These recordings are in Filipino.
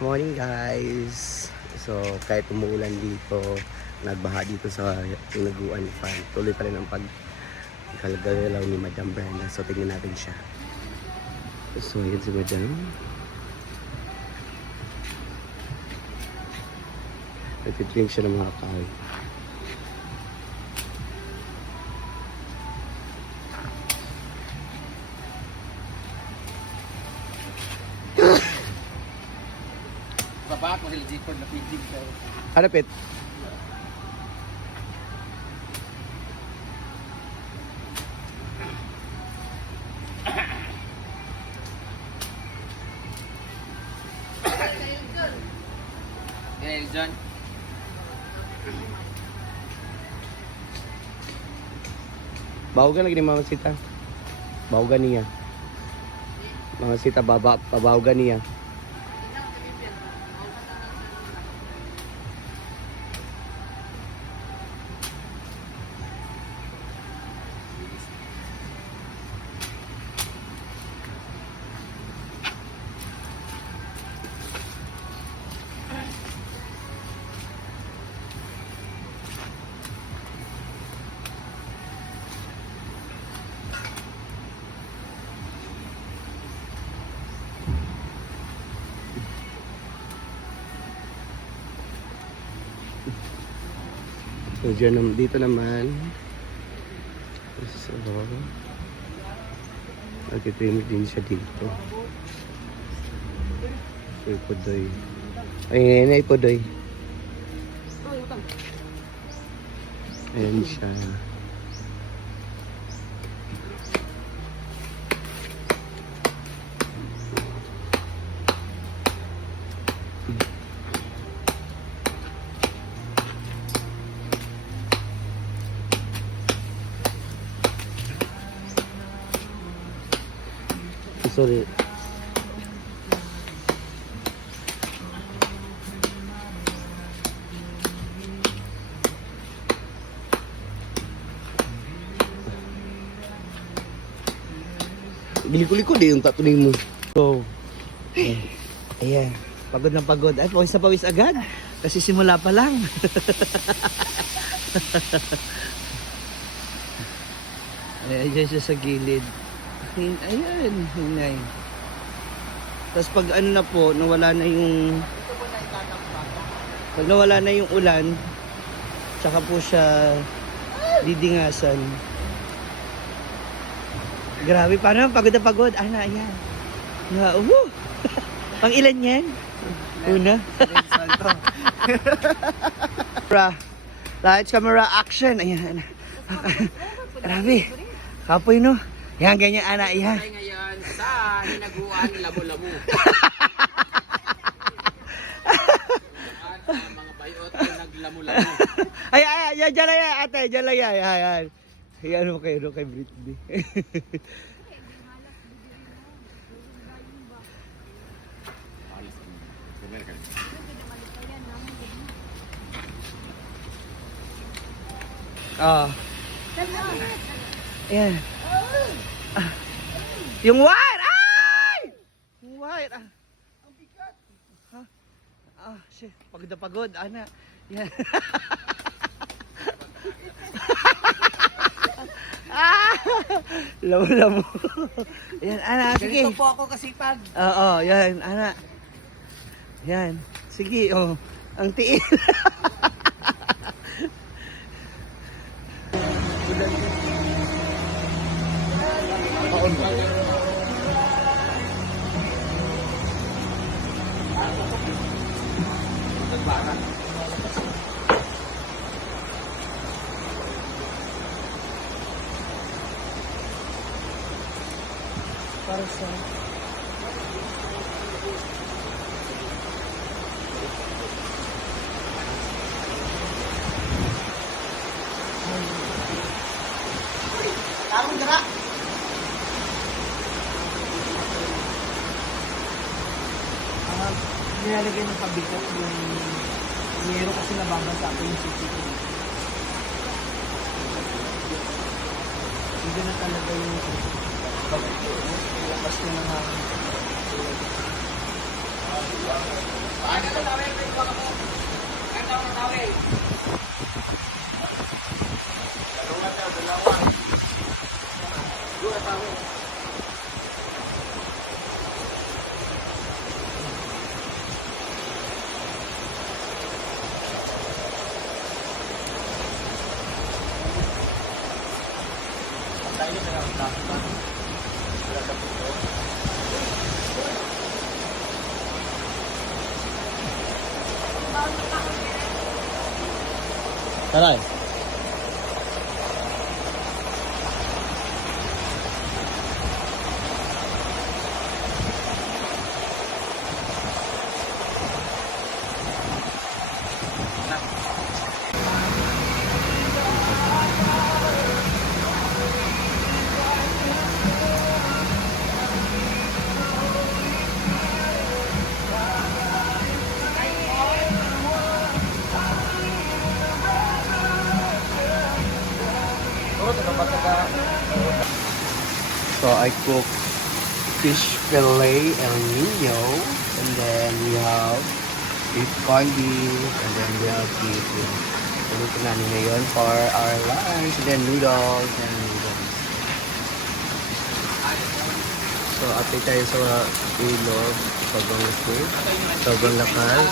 Morning guys. So kahit umuulan dito, nagbaha dito sa Tinaguan Farm, tuloy pa rin ang paggalgalaw ni Madam Brenda. So tingnan natin siya. So yun si Madam. Nagtitrim siya ng mga kahoy. Baba ko nila dito na pitig sa Harapit. Dahil dyan. Bahugan lagi ni Mama Sita. Bahugan niya. Mama Sita babahugan niya. So dyan, dito naman. So nagtitrim din siya dito. So ipodoy. Ay, ipodoy. Ayan siya. Sorry. Bilikuli-ko di yung tatuloy mo. So, ayan. Pagod na pagod. Ay, pawis na pawis agad. Kasi simula pa lang. Ayan siya sa gilid. Ayan, hinay. Tapos pag ano na po, nawala na yung... Pag nawala na yung ulan, tsaka po siya didingasan. Grabe, paano? Pagod na pagod. Ana, ayan. Pang ilan yan? Una. Lights, camera, action. Ayan. Grabe. Kapoy, no? Yan, ganyan, ana, yan. Ngayon sa Tinaguan, labo-labo. Mga bayot na naglamo-lamo. Ay, dyan lang yan, ate, dyan lang yan. Ayan. Ayan mo kayo, kay Britney. Ayan. Yung wire! Ay! Yung wire! Ang bigat! Shit. Pagod na pagod, ana. Yan. Lamo-lamo. Yan, ana. Sige. Ganito po ako kasipag. Oo, yan, ana. Yan. Sige, oh. Ang tiil. Para sa Tarong dara. Nilalagay ng pabigat yung yero kasi nababasa ako yung CCTV. Hindi na talaga yung labas na ng hangin. Taray. So I cook fish fillet El Nino, and then we have beef corned beef, and then we have beef. Luto namin ngayon for our lunch, and then noodles and noodles. So update tayo sa ilog, sobrang liquid, sobrang lakas.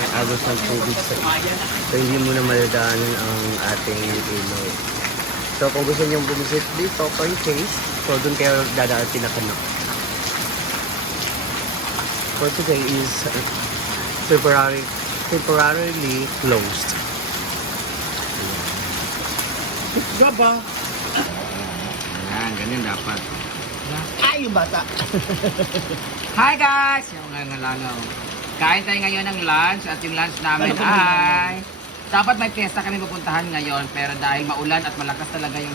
May agos ng tubig sa ilog. So hindi mo na maladaanan ang ating ilog. So kung gusto nyo bumisit dito for taste, so doon kayo dadaan pinakanak. For today is temporarily closed. Gaba. Yan, ganyan dapat. Ay, yung bata! Hi guys! Yung nga langaw. Kain tayo ngayon ng lunch at yung lunch namin ay... Dapat may fiesta kami pupuntahan ngayon pero dahil maulan at malakas talaga yung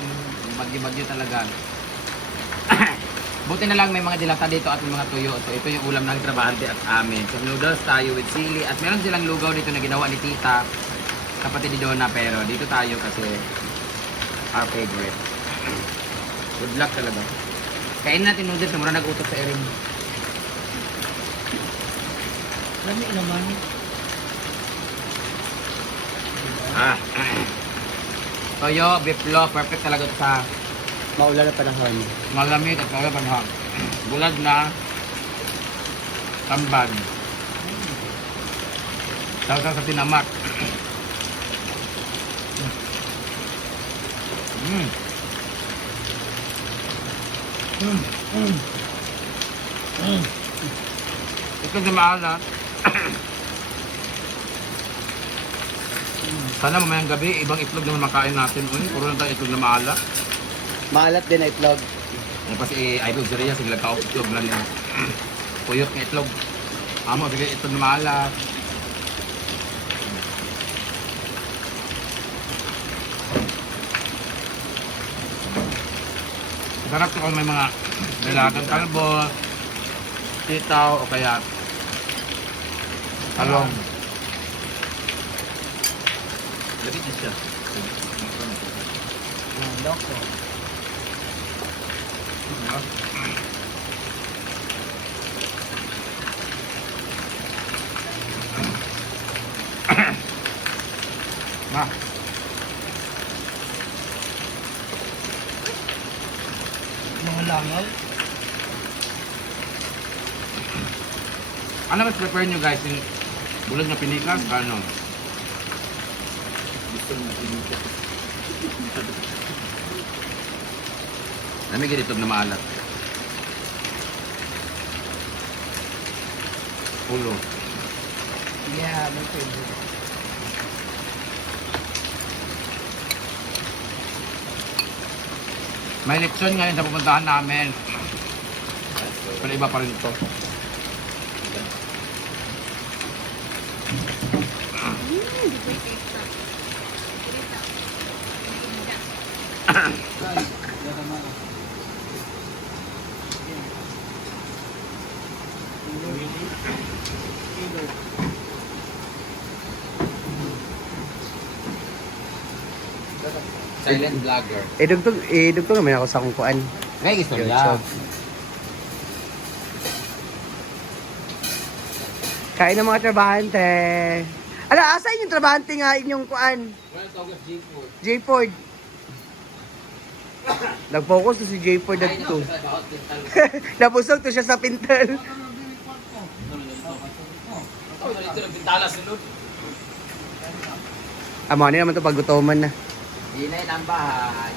bagyo-bagyo talaga. Buti na lang may mga dilata dito at may mga tuyo. So ito yung ulam ng trabahante at amin. So noodles tayo with sili at meron silang lugaw dito na ginawa ni tita. Kapatid ni Donna pero dito tayo kasi our favorite. Good luck talaga. Kain natin noodles na mura nag-utot sa Erin. Lami naman. Toyo, beef loaf, perfect talaga ito sa Maulan na panahon. malamig at talaga panahon. Bulad na tambag. Talaga sa tinamak. Ito na maalat. Sana mamayang gabi, ibang itlog naman makain natin. Uy, puro na tayo itlog na maalat. Maalat din na itlog. Ano pa si Ivo Zeria, sige lang itlog lang niya. Puyot ng itlog. Amo, sige itlog na maalat. Sarap ko kung may mga nilagang kalbo, sitaw, o kaya talong. Lagi niya siya. Loko. Ma. Mga langaw. Ano mas prepare nyo guys? Yung bulag na pinikas? Ano? Gusto na pinikas. Dami ganito na maalat. Pulo. Yeah, my favorite. May leksyon ngayon sa pupuntahan namin. Pero iba pa rin ito. Silent vlogger. Dugtog naman ako sa kung kuan. Ngay gusto YouTube. niya. Kain ng mga trabahante. Ala, asa yung trabahante nga inyong kuan? Well, tawag J4. J Ford. Nag-focus to si J Ford Ay, dito. no, sa bawat dental. Nabusog to siya sa pintel. Ito ng bintala sunod. Amo, ano naman to paggutoman na. Di na yun ang bahay.